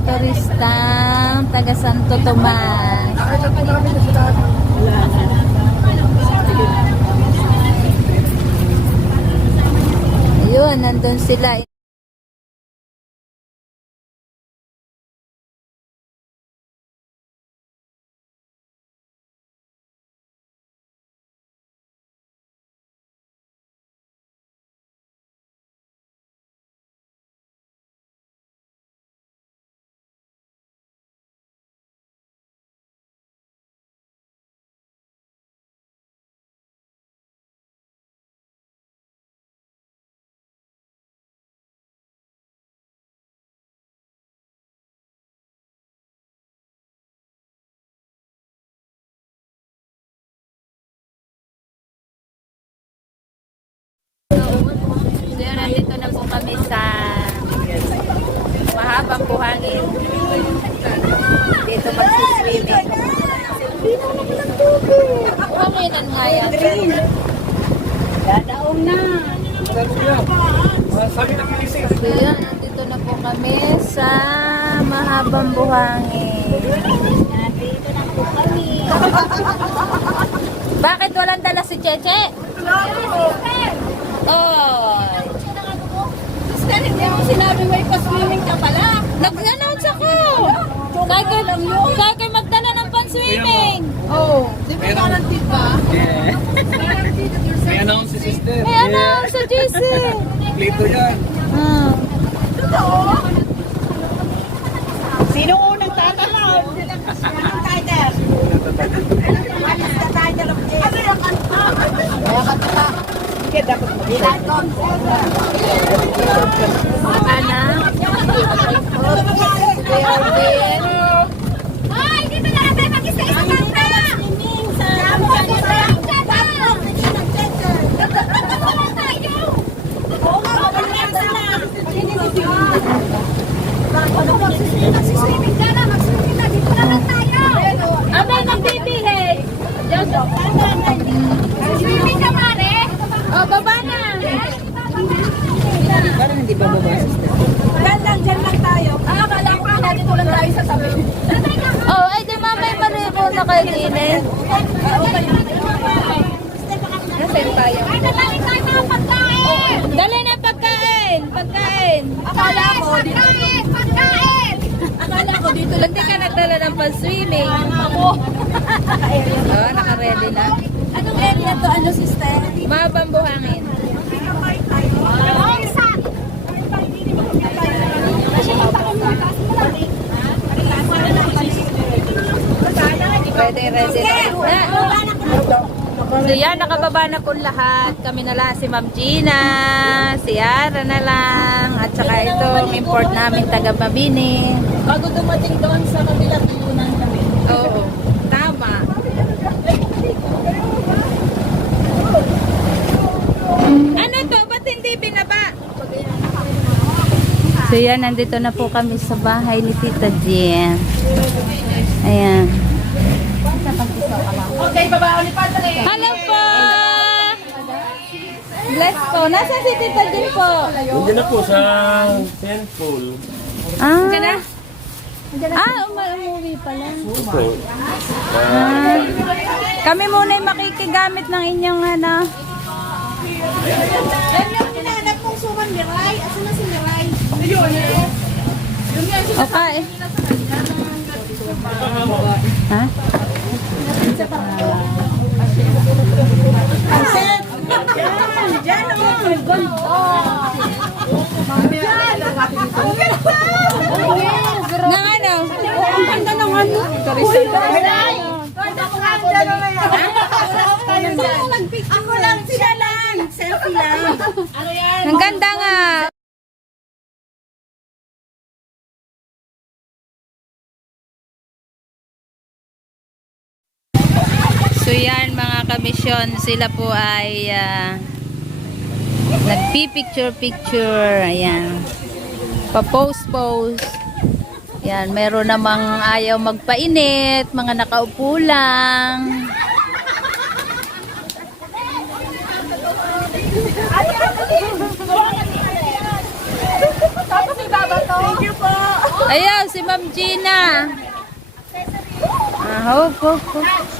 turistang taga Santo Tomas. Ayun, nandun sila. Dito magsiswimming. Paminan nga yan. Dadaong na. So, yun, nandito na po kami sa mahabang buhangin. Nandito na po kami. Bakit walang dala si Cheche? Oh, Sister, hindi mo sinabi may pa-swimming ka pala. Nag-announce ako. Kaya kayo, kaya kayo magdala ng pan-swimming. Oh, di ba guaranteed ba? Yeah. May announce si sister. May announce sa GC. Plito yan. Ah. Sino unang tatalaw? Anong title? What is the title of this? Ano yung kanta? Kaya kanta ka. Sige, dapat mo. Title. Ana? Parang hindi ba baba, sister? Dyan lang, tayo. Ah, akala ko na dito lang tayo sa tabi. Oh, ay di mamay maribo na kayo din eh. Nasaan tayo? Ay, dadalhin tayo! Dali na pagkain. Pagkain. Akala ko, dito. Pagkain! Pagkain! Akala ko, dito lang Hindi ka nagdala ng pan-swimming. ako. Oh, naka-ready na. Anong area to? Ano, sister? Mahabang buhangin. Pwede ready na. So yan, nakababa na po lahat. Kami na lang si Ma'am Gina, si Yara na lang, at saka itong import namin taga Mabini. Bago dumating doon sa kabilang tunan kami. Oo, tama. Ano to? Ba't hindi binaba? So yan, nandito na po kami sa bahay ni Tita Jen. Ayan. Okay, baba ni Padre. Hello po! Po. Nasaan si Tita Jen po? Nandiyan na po sa temple. Ah. na? Ah, umuwi pala. Opo. Ah. Kami muna yung makikigamit ng inyong ano. Yan yung hinahanap kong suman ni Rai. Asan na si Rai? Ayun. Okay. Ha? Set! Diyan o! Nang ano? Ang ganda ng ano? Rai! Ako lang, sila lang. Selfie lang. Ang ganda nga. So yan mga kamisyon, sila po ay ah, nagpi-picture-picture. Ayan. Pa-post-post. Yan, meron namang ayaw magpainit, mga nakaupo lang. Tapos ibaba to. Thank you po. Ayaw, si Ma'am Gina. Ah, hop, hop, hop.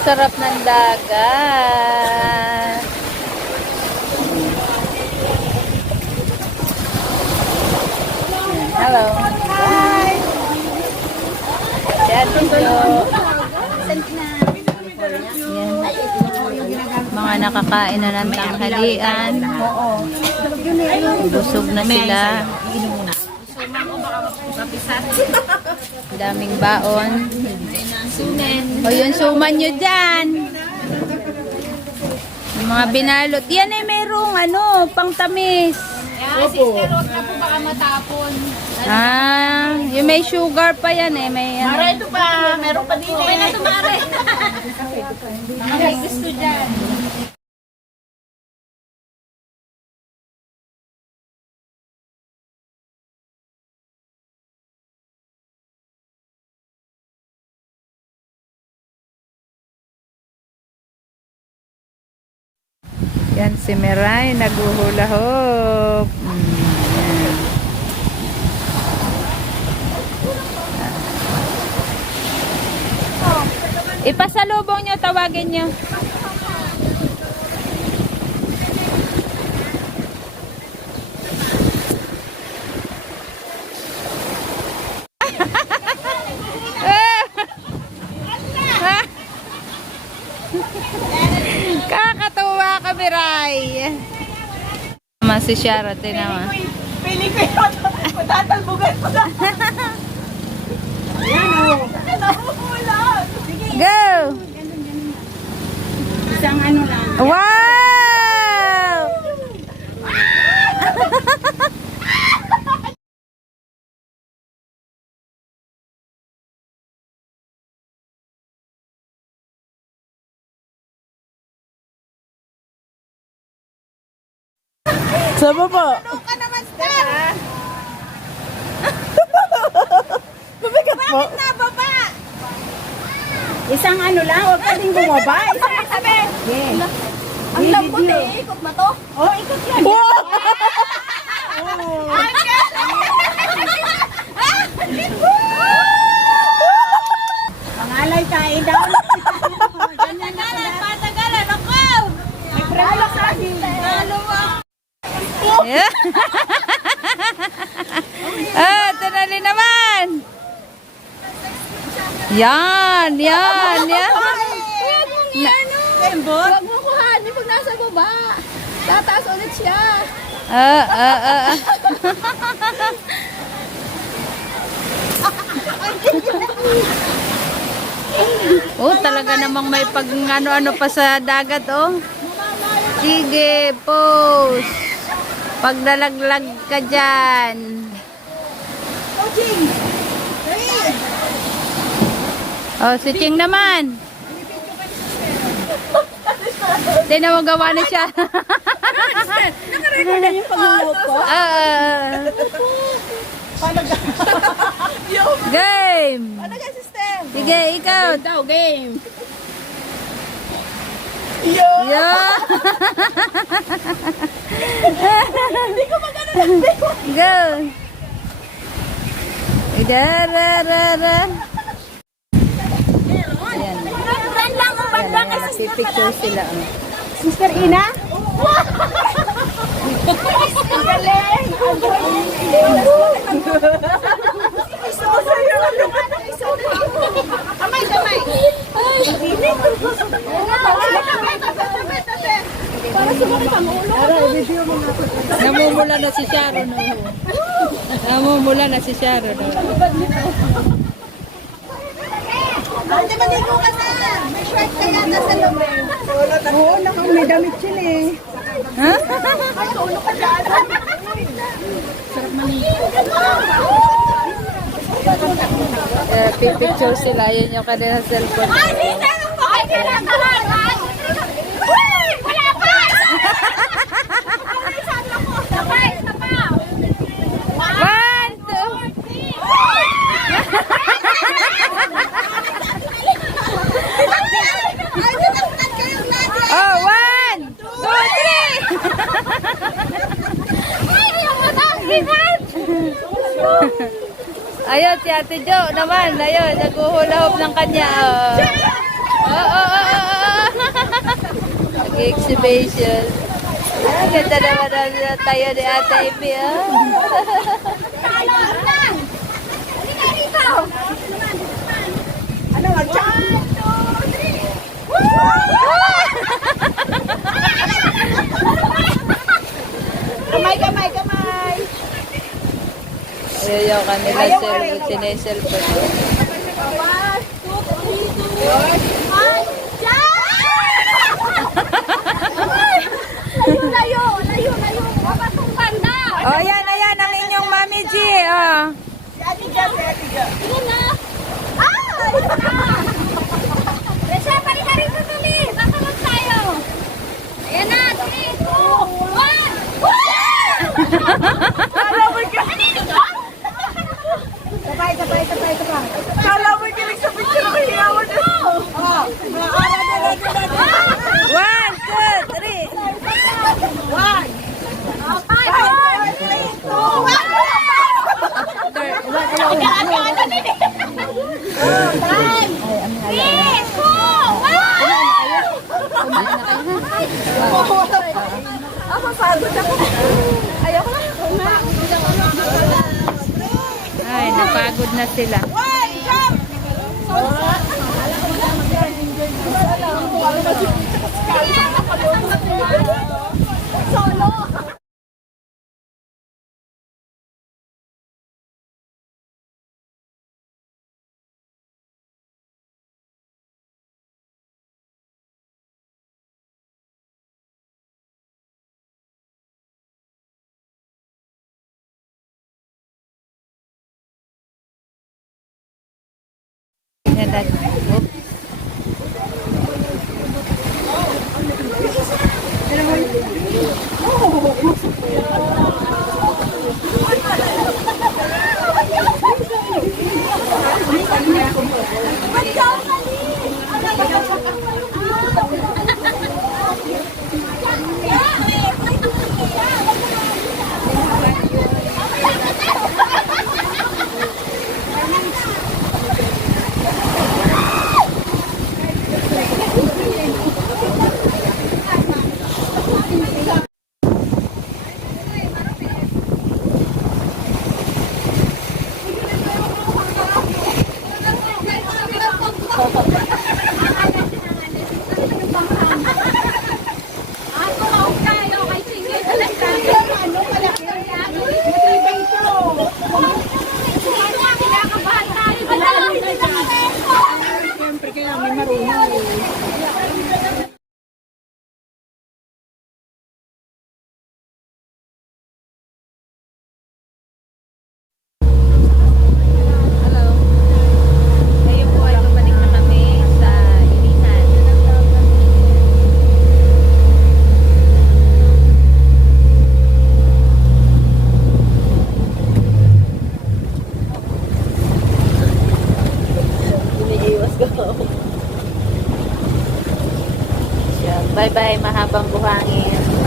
sarap ng dagat. Hello. Hi. Yan. Mga nakakain na ng tanghalian. Busog na sila. Daming baon. O yung suman nyo dyan. Yung mga binalot. Yan ay merong ano, pang tamis. Ah, yung may sugar pa yan eh. May ano. Mara, ito pa. Meron pa din eh. na tumare. Yan si Miray, naguhula hop. Mm. Ipasalubong nyo, tawagin nyo. Kakatuwa ka, Miray. Tama si Shara, naman. Pili ko yun. Matatalbugan ko na. Yan o. Nahuhulan. Sige. Go! Isang ano lang. Wow! Sama po. Ano ka naman, Star? Mabigat po. Bakit nababa? Isang ano lang, huwag ka din bumaba. Isang sabi. Yeah. Ang lambot eh. Ikot mo to? Oh, ikot yan. Wow! Pangalay kain daw. Ganyan na lang, patagalan ako. May pralo sa akin. Yeah. ah, tinali naman. Yan, yan, yan. Na, Tembot? Huwag mo pag nasa baba. Tataas ulit siya. ah, ah, ah, ah. oh, talaga namang may pag ano-ano pa sa dagat, oh. Sige, pose. Pagdalaglag ka dyan. Oh, si Ching naman. Hindi na magawa na siya. Nakareko na yung pag-upo. Ah. Game. Ano ka, sister? Sige, ikaw. Daw, game. Yo! Yeah. Hindi ko magano Go. Ayan. Friend lang ang banda Ayan, kasi picture sila. oh. Sister Ina? Ang galing! Kamay, kamay! Para sumakit ang ulo. Namumula na si Sharon. Oh. Namumula na si Sharon. Oh. Ate, maligo ka na. May shirt ka yata sa loob. Oo, naka, may damit sila eh. Ha? Ay, tulog ka dyan. Eh, pipicture sila. Yun yung kanilang cellphone. Ay, nung po. Ay. Uy, wala pa. Ay, sabi ko. Sabay, sabay. One, two. Ay, tinaktan kayong lahat. Oh, one, two, three. Ay, ayaw mo na. Ingat. Ayun, si Ate Jo naman. Ayun, naghuhula hoop ng kanya. Oh, oh, oh, oh, oh. Nag-exhibition. Ah, ganda naman na tayo ni Ate Ivy. Oh. Ano. Ano, mag-chan? One, two, three. Kamay, Ayun yung kanila cellphone, chan! Layo, layo, layo, layo. Wapas kong banda. Oh, ayan, ayan, ang inyong Mami G. Oh. Si Ate Jam, si Ate Jam. Tingnan na. Ah! Ayun na. Resha, balik ka rito tuli. Kasunod tayo. Ayan na. Three, two, one. Kala mo ka. Sabay, sabay, sabay, sabay. Kala mo kinig sa picture ko. Hiyawan na. Oh. One, two, three. One. Five, four, three, two, one. Time. Three, two, one. Ako, pagod ako. Ayoko na. Ay, napagod na sila. One, jump! Solo! Yan Bye-bye, mahabang buhangin.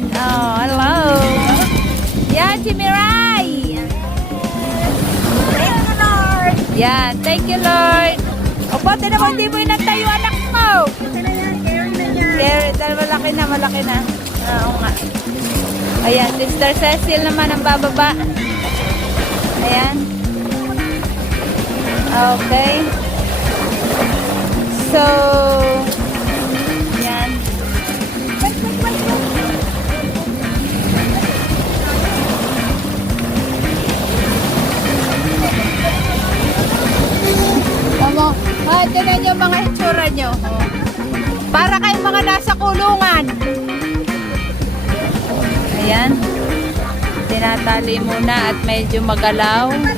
Annalyn. Oh, hello. Yan, si Mirai. Thank you, Lord. Yan, thank you, Lord. O, pati na mo, hindi mo inagtayo anak mo. Carry na malaki na, malaki na. Ah, Oo nga. Ayan, Sister Cecil naman ang bababa. Ayan. Okay. So, itsura niyo. Oh. Para kayong mga nasa kulungan. Ayan. Tinatali muna at medyo magalaw. Kayo.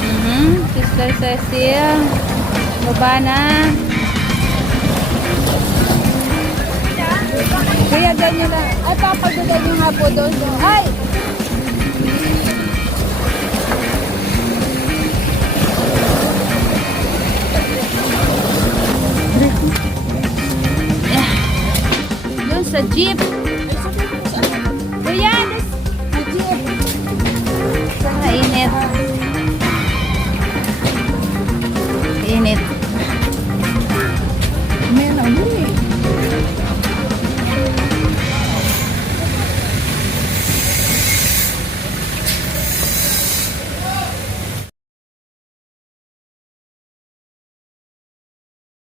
Mhm, Sister Cecil. Baba na. Kuya, nyo lang. Ay, papagulan yung hapo doon. Ay!